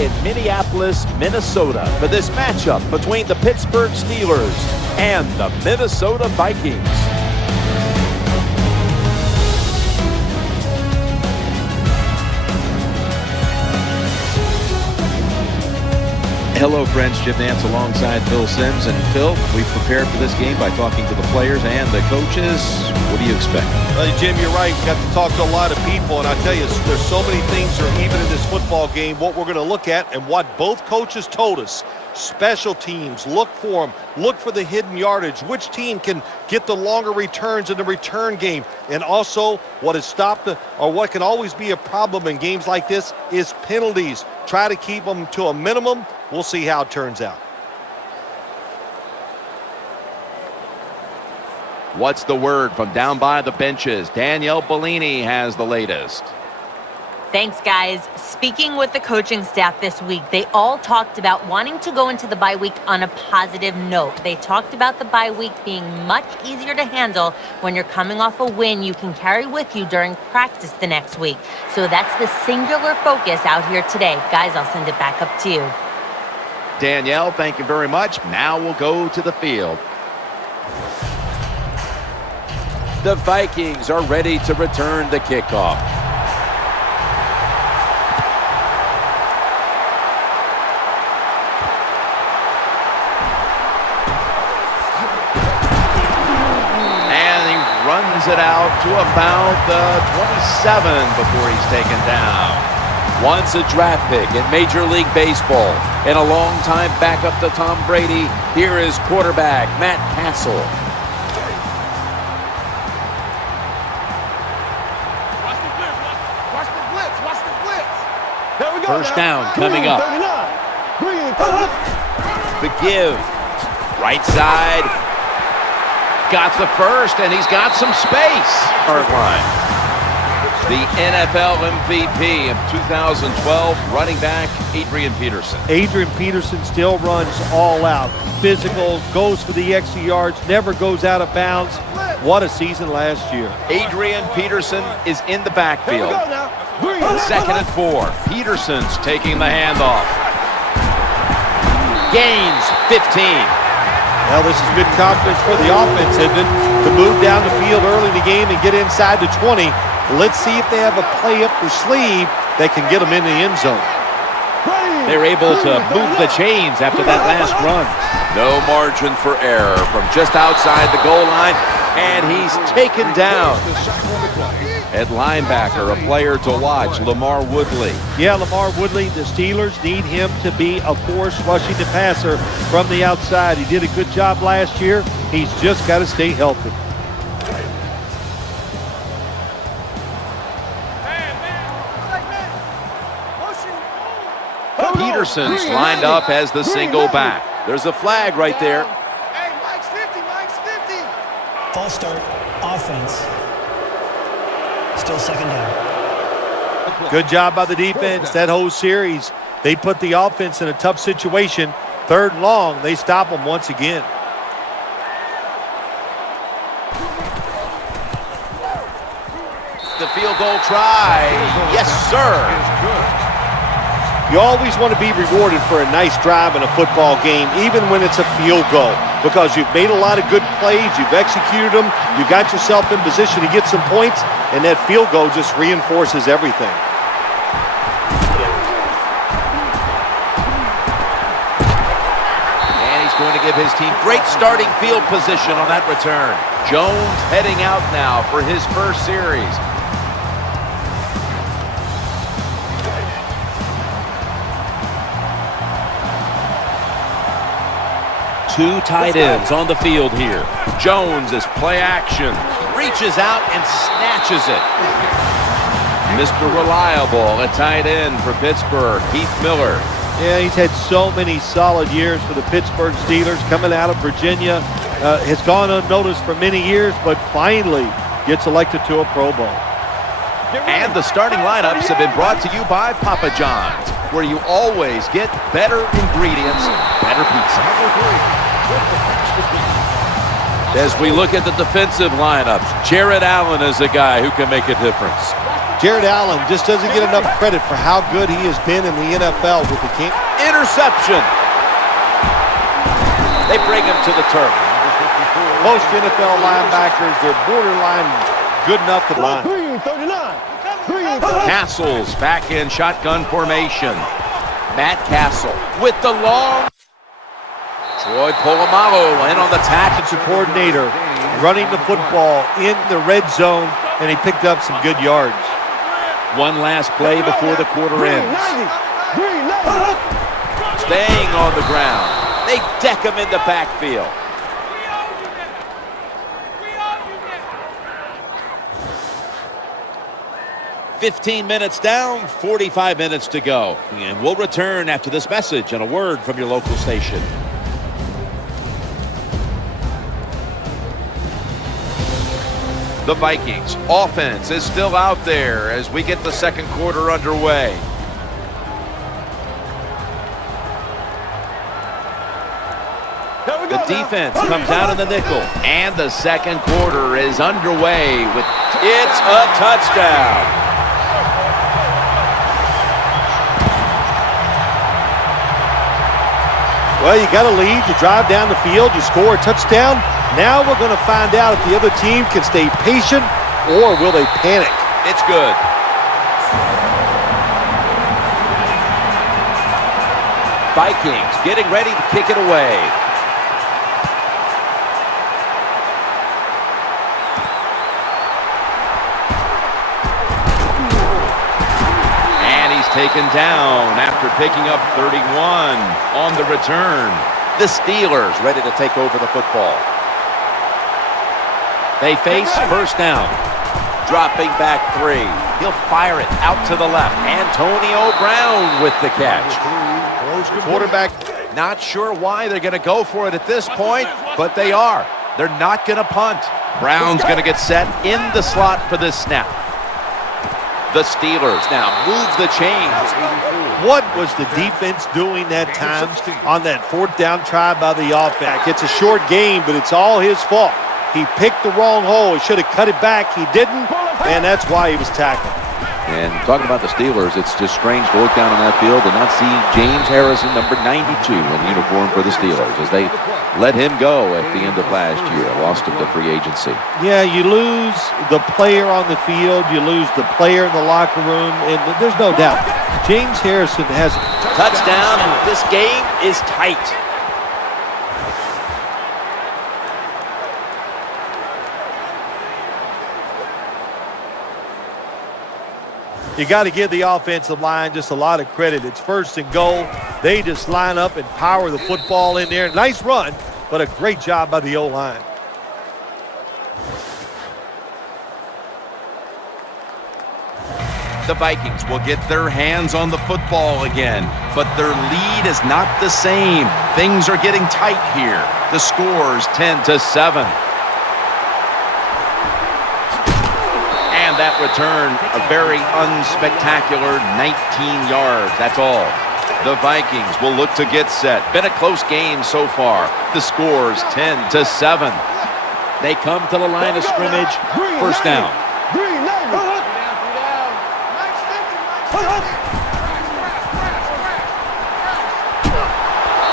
in Minneapolis, Minnesota for this matchup between the Pittsburgh Steelers and the Minnesota Vikings. Hello friends, Jim Nance alongside Phil Simms. And Phil, we've prepared for this game by talking to the players and the coaches. What do you expect? Jim, you're right. We got to talk to a lot of people, and I tell you, there's so many things that are even in this football game, what we're going to look at and what both coaches told us. Special teams, look for them. Look for the hidden yardage. Which team can get the longer returns in the return game? And also, what has stopped or what can always be a problem in games like this is penalties. Try to keep them to a minimum. We'll see how it turns out. What's the word from down by the benches? Danielle Bellini has the latest. Thanks, guys. Speaking with the coaching staff this week, they all talked about wanting to go into the bye week on a positive note. They talked about the bye week being much easier to handle when you're coming off a win you can carry with you during practice the next week. So that's the singular focus out here today. Guys, I'll send it back up to you. Danielle, thank you very much. Now we'll go to the field. The Vikings are ready to return the kickoff. And he runs it out to about the 27 before he's taken down. Once a draft pick in Major League Baseball and a long-time backup to Tom Brady, here is quarterback Matt Castle. Watch the blitz. There we go. First down coming up. The give. Right side. Got the first, and he's got some space. Hard line. The NFL MVP of 2012, running back Adrian Peterson. Adrian Peterson still runs all out. Physical, goes for the extra yards, never goes out of bounds. What a season last year. Adrian Peterson is in the backfield. Second and 4. Peterson's taking the handoff. Gains 15. Well, this is good confidence for the offense, isn't it? To move down the field early in the game and get inside the 20. Let's see if they have a play up the sleeve that can get them in the end zone. They're able to move the chains after that last run. No margin for error from just outside the goal line, and he's taken down. At linebacker, a player to watch, Lamar Woodley. Yeah, Lamar Woodley, the Steelers need him to be a force rushing the passer from the outside. He did a good job last year. He's just got to stay healthy. Peterson's lined up as the single back. There's a flag right there. Hey, Mike's 50, Mike's 50. False start, offense. Still second down. Good job by the defense that whole series. They put the offense in a tough situation. Third and long, they stop them once again. The field goal try. Yes, sir. You always want to be rewarded for a nice drive in a football game, even when it's a field goal, because you've made a lot of good plays, you've executed them, you got yourself in position to get some points, and that field goal just reinforces everything. And he's going to give his team great starting field position on that return. Jones heading out now for his first series. Two tight ends on the field here. Jones is play action. Reaches out and snatches it. Mr. Reliable, a tight end for Pittsburgh, Keith Miller. Yeah, he's had so many solid years for the Pittsburgh Steelers coming out of Virginia. Has gone unnoticed for many years, but finally gets elected to a Pro Bowl. And the starting lineups have been brought to you by Papa John's, where you always get better ingredients, better pizza. As we look at the defensive lineups, Jared Allen is a guy who can make a difference. Jared Allen just doesn't get enough credit for how good he has been in the NFL with the team. Interception. They bring him to the turf. Most NFL linebackers, they're borderline good enough to line. Castles back in shotgun formation. Matt Castle with the long. Troy Polamalu in on the tackle. Offensive coordinator running the football in the red zone, and he picked up some good yards. One last play before the quarter ends. Staying on the ground. They deck him in the backfield. "15 minutes down, 45 minutes to go." And we'll return after this message and a word from your local station. The Vikings offense is still out there as we get the second quarter underway. The defense comes out in the nickel. And the second quarter is underway with It's a touchdown. Well, you got a lead, you drive down the field, you score a touchdown. Now we're going to find out if the other team can stay patient or will they panic. It's good. Vikings getting ready to kick it away. taken down after picking up 31 on the return. The Steelers ready to take over the football. They face first down. Dropping back 3. He'll fire it out to the left. Antonio Brown with the catch. Quarterback. Not sure why they're going to go for it at this point, but they are. They're not going to punt. Brown's going to get set in the slot for this snap. The Steelers now move the chains. What was the defense doing that time on that fourth down try by the offense? It's a short game, but it's all his fault. He picked the wrong hole. He should have cut it back. He didn't, and that's why he was tackled. And talking about the Steelers, it's just strange to look down on that field and not see James Harrison, number 92, in uniform for the Steelers, as they let him go at the end of last year, lost him to free agency. Yeah, you lose the player on the field, you lose the player in the locker room, and there's no doubt. James Harrison has a touchdown, and this game is tight. You got to give the offensive line just a lot of credit. It's first and goal. They just line up and power the football in there. Nice run, but a great job by the O-line. The Vikings will get their hands on the football again, but their lead is not the same. Things are getting tight here. The score's 10-7. And that return, a very unspectacular 19 yards. That's all. The Vikings will look to get set. Been a close game so far. The score's 10-7. They come to the line of scrimmage. First down.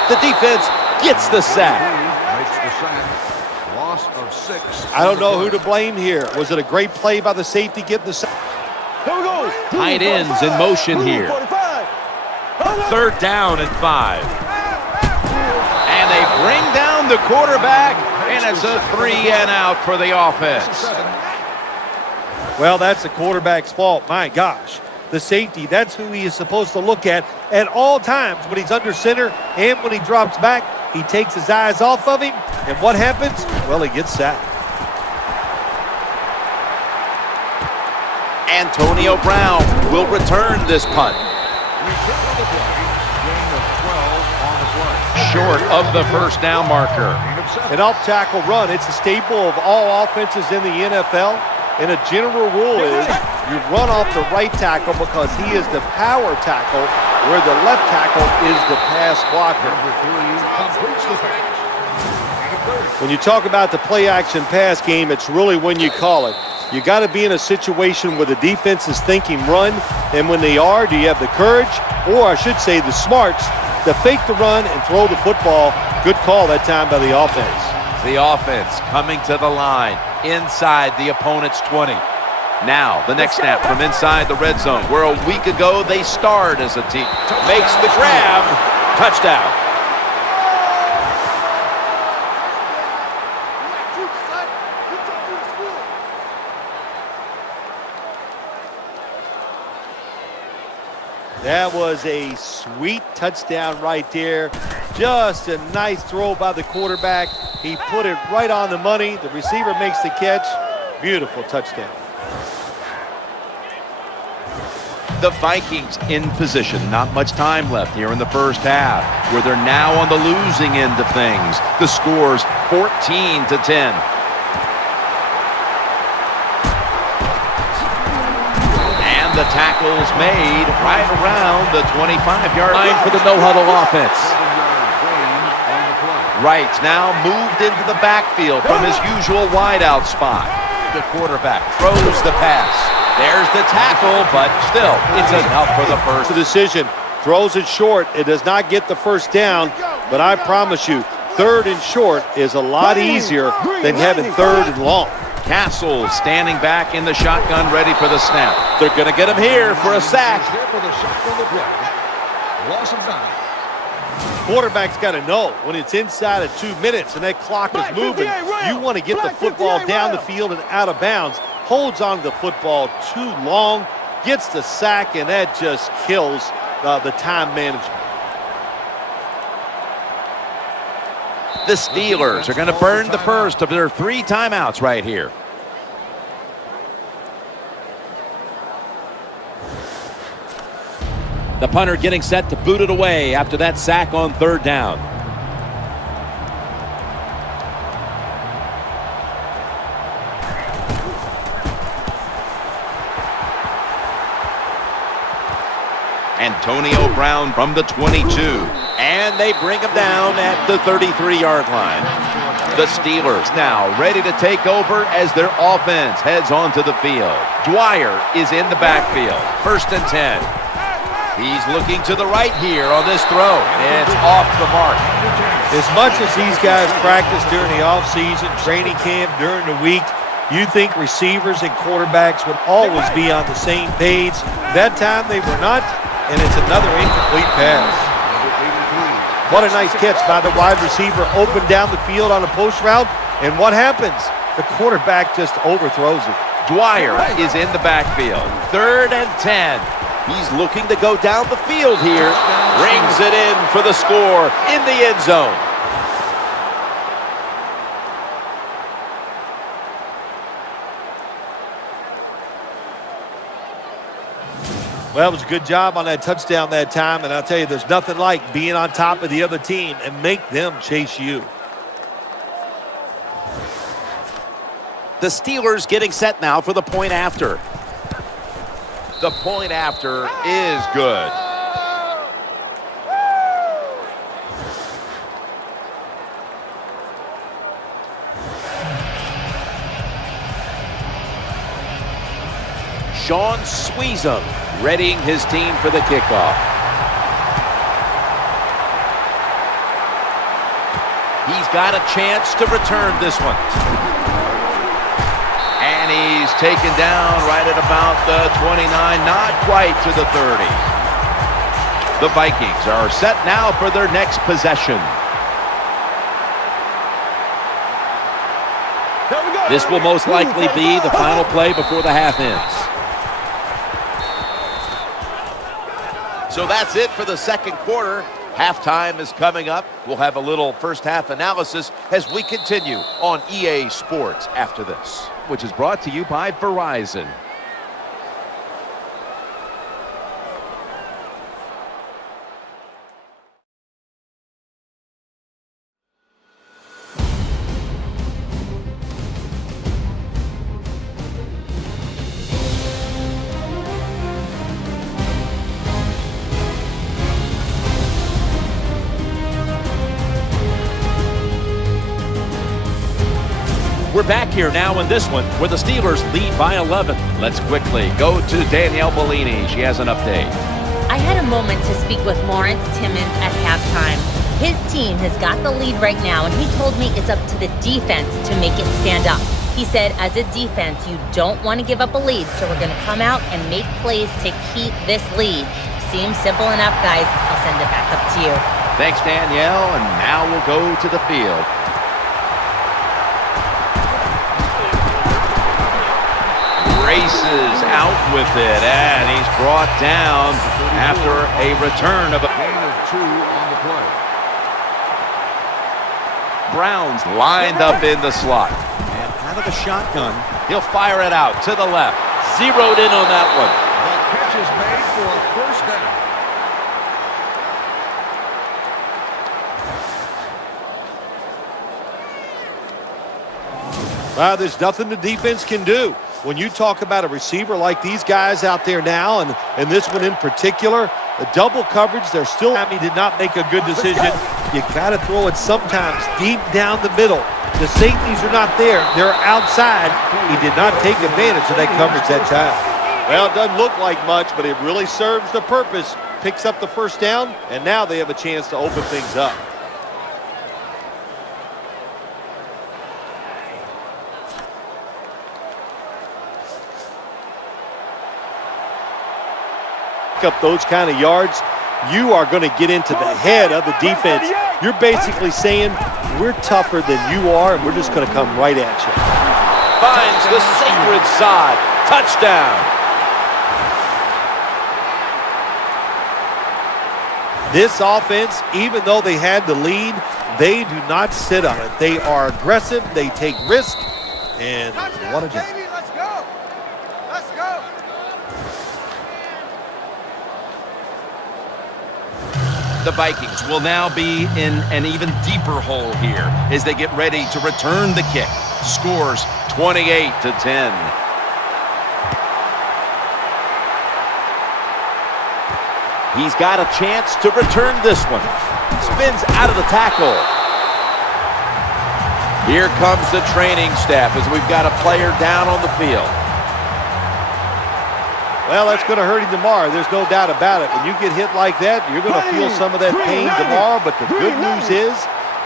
The defense gets the sack. Makes the sack. Loss of 6. I don't know who to blame here. Was it a great play by the safety getting the sack? Here we go. Tight ends in motion here. 3rd down and 5. And they bring down the quarterback, and it's a 3-and-out for the offense. Well, that's the quarterback's fault. My gosh. The safety, that's who he is supposed to look at all times when he's under center and when he drops back. He takes his eyes off of him, and what happens? Well, he gets sacked. Antonio Brown will return this punt. Short of the first down marker. An off-tackle run, it's a staple of all offenses in the NFL. And a general rule is you run off the right tackle because he is the power tackle, where the left tackle is the pass blocker. When you talk about the play-action pass game, it's really when you call it. You got to be in a situation where the defense is thinking run, and when they are, do you have the courage, or I should say the smarts, to fake the run and throw the football? Good call that time by the offense. The offense coming to the line inside the opponent's 20. Now the next snap from inside the red zone, where a week ago they starred as a team. Makes the grab. Touchdown. That was a sweet touchdown right there. Just a nice throw by the quarterback. He put it right on the money. The receiver makes the catch. Beautiful touchdown. The Vikings in position. Not much time left here in the first half, where they're now on the losing end of things. The score's 14-10. The tackle's made right around the 25-yard line for the no-huddle offense. Wright now moved into the backfield from his usual wideout spot. The quarterback throws the pass. There's the tackle, but still, it's enough for the first. The decision, throws it short. It does not get the first down, but I promise you, third and short is a lot easier than having third and long. Castle standing back in the shotgun, ready for the snap. They're going to get him here for a sack. Loss of 9. Quarterback's got to know when it's inside of 2 minutes and that clock is moving, you want to get the football down the field and out of bounds. Holds on to the football too long, gets the sack, and that just kills the time management. The Steelers are going to burn the first of their 3 timeouts right here. The punter getting set to boot it away after that sack on third down. Antonio Brown from the 22. And they bring him down at the 33-yard line. The Steelers now ready to take over as their offense heads onto the field. Dwyer is in the backfield. 1st and 10. He's looking to the right here on this throw. It's off the mark. As much as these guys practice during the offseason, training camp, during the week, you think receivers and quarterbacks would always be on the same page. That time they were not, and it's another incomplete pass. What a nice catch by the wide receiver, open down the field on a post route, and what happens? The quarterback just overthrows it. Dwyer is in the backfield. 3rd and 10. He's looking to go down the field here. Rings it in for the score in the end zone. Well, it was a good job on that touchdown that time, and I'll tell you, there's nothing like being on top of the other team and make them chase you. The Steelers getting set now for the point after. The point after is good. Sean Sweezum readying his team for the kickoff. He's got a chance to return this one. And he's taken down right at about the 29, not quite to the 30. The Vikings are set now for their next possession. This will most likely be the final play before the half ends. So that's it for the second quarter. Halftime is coming up. We'll have a little first half analysis as we continue on EA Sports after this, which is brought to you by Verizon. We're back here now in this one where the Steelers lead by 11. Let's quickly go to Danielle Bellini. She has an update. I had a moment to speak with Lawrence Timmons at halftime. His team has got the lead right now, and he told me it's up to the defense to make it stand up. He said, as a defense, you don't want to give up a lead, so we're going to come out and make plays to keep this lead. Seems simple enough, guys. I'll send it back up to you. Thanks, Danielle, and now we'll go to the field. Races out with it, and he's brought down after a return of a Gain of 2 on the play. Browns lined up in the slot. And out of the shotgun. He'll fire it out to the left. Zeroed in on that one. The catch is made for a first down. There's nothing the defense can do. When you talk about a receiver like these guys out there now, and this one in particular, the double coverage, they're still, he did not make a good decision. You got to throw it sometimes deep down the middle. The safeties are not there. They're outside. He did not take advantage of that coverage that time. Well, it doesn't look like much, but it really serves the purpose. Picks up the first down, and now they have a chance to open things up. Up those kind of yards, you are going to get into the head of the defense. You're basically saying, we're tougher than you are, and we're just going to come right at you. Finds the sacred side. Touchdown. This offense, even though they had the lead, they do not sit on it. They are aggressive, they take risk, and what a job. Let's go. Let's go. The Vikings will now be in an even deeper hole here as they get ready to return the kick. Scores 28-10. He's got a chance to return this one. Spins out of the tackle. Here comes the training staff as we've got a player down on the field. Well, that's going to hurt him tomorrow. There's no doubt about it. When you get hit like that, you're going to feel some of that pain tomorrow. But the good news is,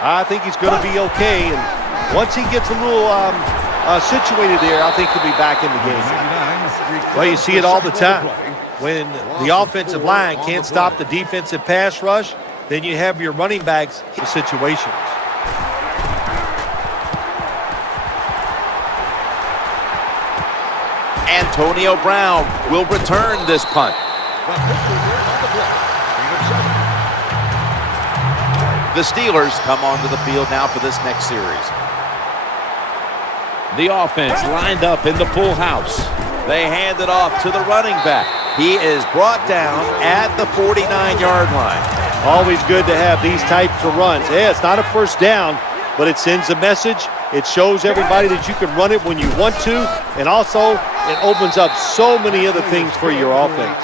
I think he's going to be okay. And once he gets a little situated there, I think he'll be back in the game. Well, you see it all the time. When the offensive line can't stop the defensive pass rush, then you have your running backs in situations. Antonio Brown will return this punt. The Steelers come onto the field now for this next series. The offense lined up in the full house. They hand it off to the running back. He is brought down at the 49-yard line. Always good to have these types of runs. Yeah, it's not a first down, but it sends a message. It shows everybody that you can run it when you want to, and also it opens up so many other things for your offense.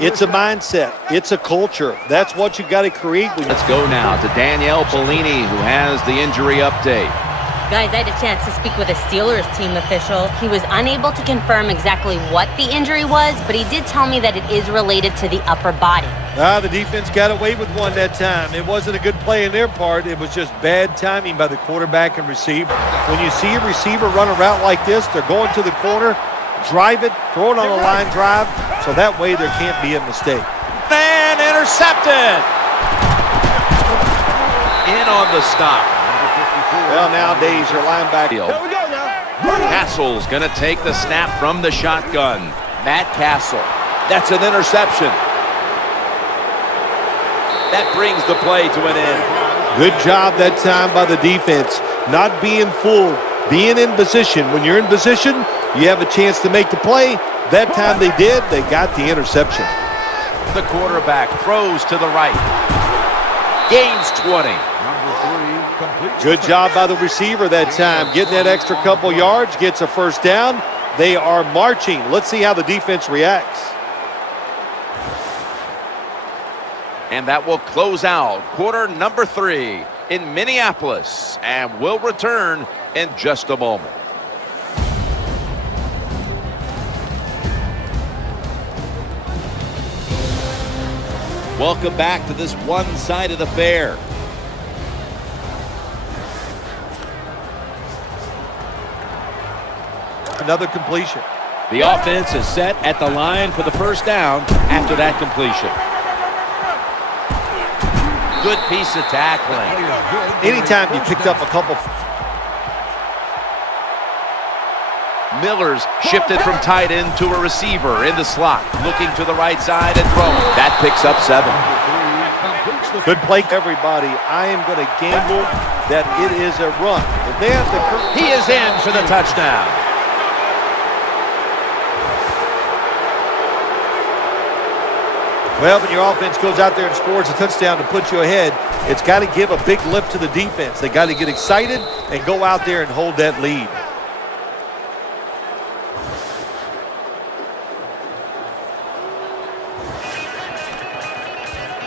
It's a mindset. It's a culture. That's what you got to create. Let's go now to Danielle Bellini, who has the injury update. Guys, I had a chance to speak with a Steelers team official. He was unable to confirm exactly what the injury was, but he did tell me that it is related to the upper body. The defense got away with one that time. It wasn't a good play in their part. It was just bad timing by the quarterback and receiver. When you see a receiver run a route like this, they're going to the corner, drive it, throw it on a line drive, so that way there can't be a mistake. And intercepted. In on the stop. Well, nowadays your linebacker. Here we go now. Castle's going to take the snap from the shotgun. Matt Castle. That's an interception. That brings the play to an end. Good job that time by the defense. Not being fooled, being in position. When you're in position, you have a chance to make the play. That time they did. They got the interception. The quarterback throws to the right. Gains 20. Good job by the receiver that time. Getting that extra couple yards, gets a first down. They are marching. Let's see how the defense reacts. And that will close out quarter number 3. in Minneapolis, and we'll return in just a moment. Welcome back to this one-sided affair. Another completion. The offense is set at the line for the first down after that completion. Good piece of tackling. Anytime you picked up a couple. Miller's shifted from tight end to a receiver in the slot, looking to the right side and throwing. That picks up 7. Good play, everybody. I am going to gamble that it is a run. If they have the. He is in for the touchdown. Well, when your offense goes out there and scores a touchdown to put you ahead, it's got to give a big lift to the defense. They got to get excited and go out there and hold that lead.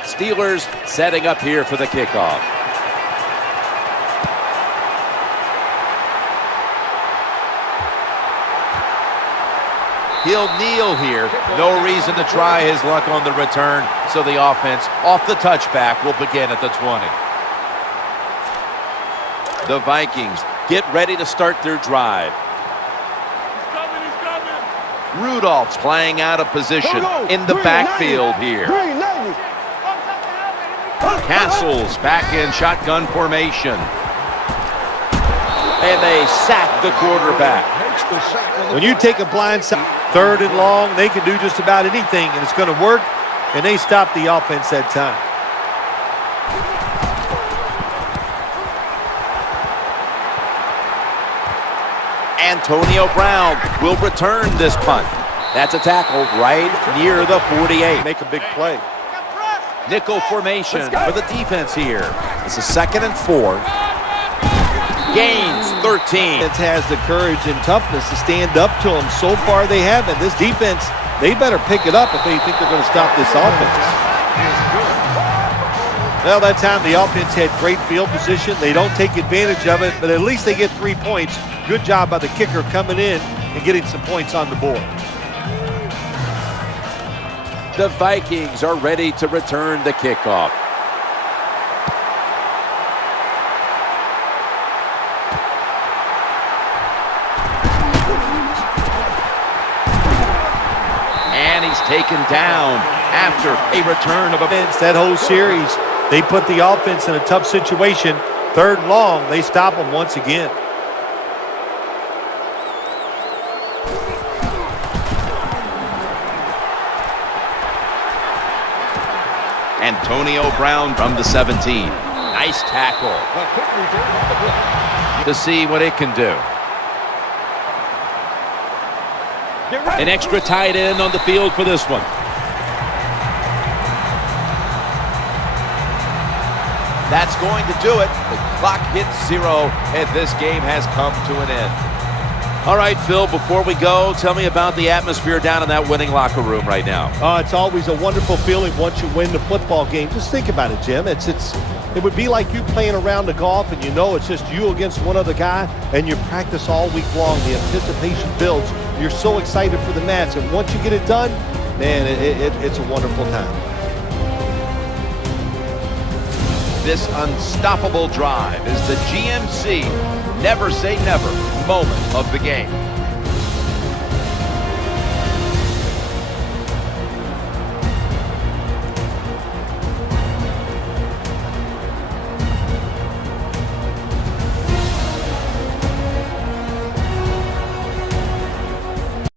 Steelers setting up here for the kickoff. He'll kneel here. No reason to try his luck on the return, so the offense off the touchback will begin at the 20. The Vikings get ready to start their drive. Rudolph's playing out of position in the backfield here. Castle's back in shotgun formation. And they sack the quarterback. When you take a blind side, 3rd and long, they can do just about anything, and it's going to work, and they stop the offense that time. Antonio Brown will return this punt. That's a tackle right near the 48. Make a big play. Nickel formation for the defense here. It's a 2nd and 4. Gains 13. Defense has the courage and toughness to stand up to them. So far, they haven't. This defense, they better pick it up if they think they're going to stop this offense. Well, that time the offense had great field position. They don't take advantage of it, but at least they get 3 points. Good job by the kicker coming in and getting some points on the board. The Vikings are ready to return the kickoff. And he's taken down after a return of a That whole series, they put the offense in a tough situation. 3rd and long, they stop them once again. Antonio Brown from the 17. Nice tackle to see what it can do. An extra tight end on the field for this one. That's going to do it. The clock hits 0, and this game has come to an end. All right, Phil, before we go, tell me about the atmosphere down in that winning locker room right now. It's always a wonderful feeling once you win the football game. Just think about it, Jim. It would be like you playing around the golf, and you know it's just you against one other guy, and you practice all week long. The anticipation builds. You're so excited for the match, and once you get it done, man, it's a wonderful time. This unstoppable drive is the GMC Never Say Never moment of the game.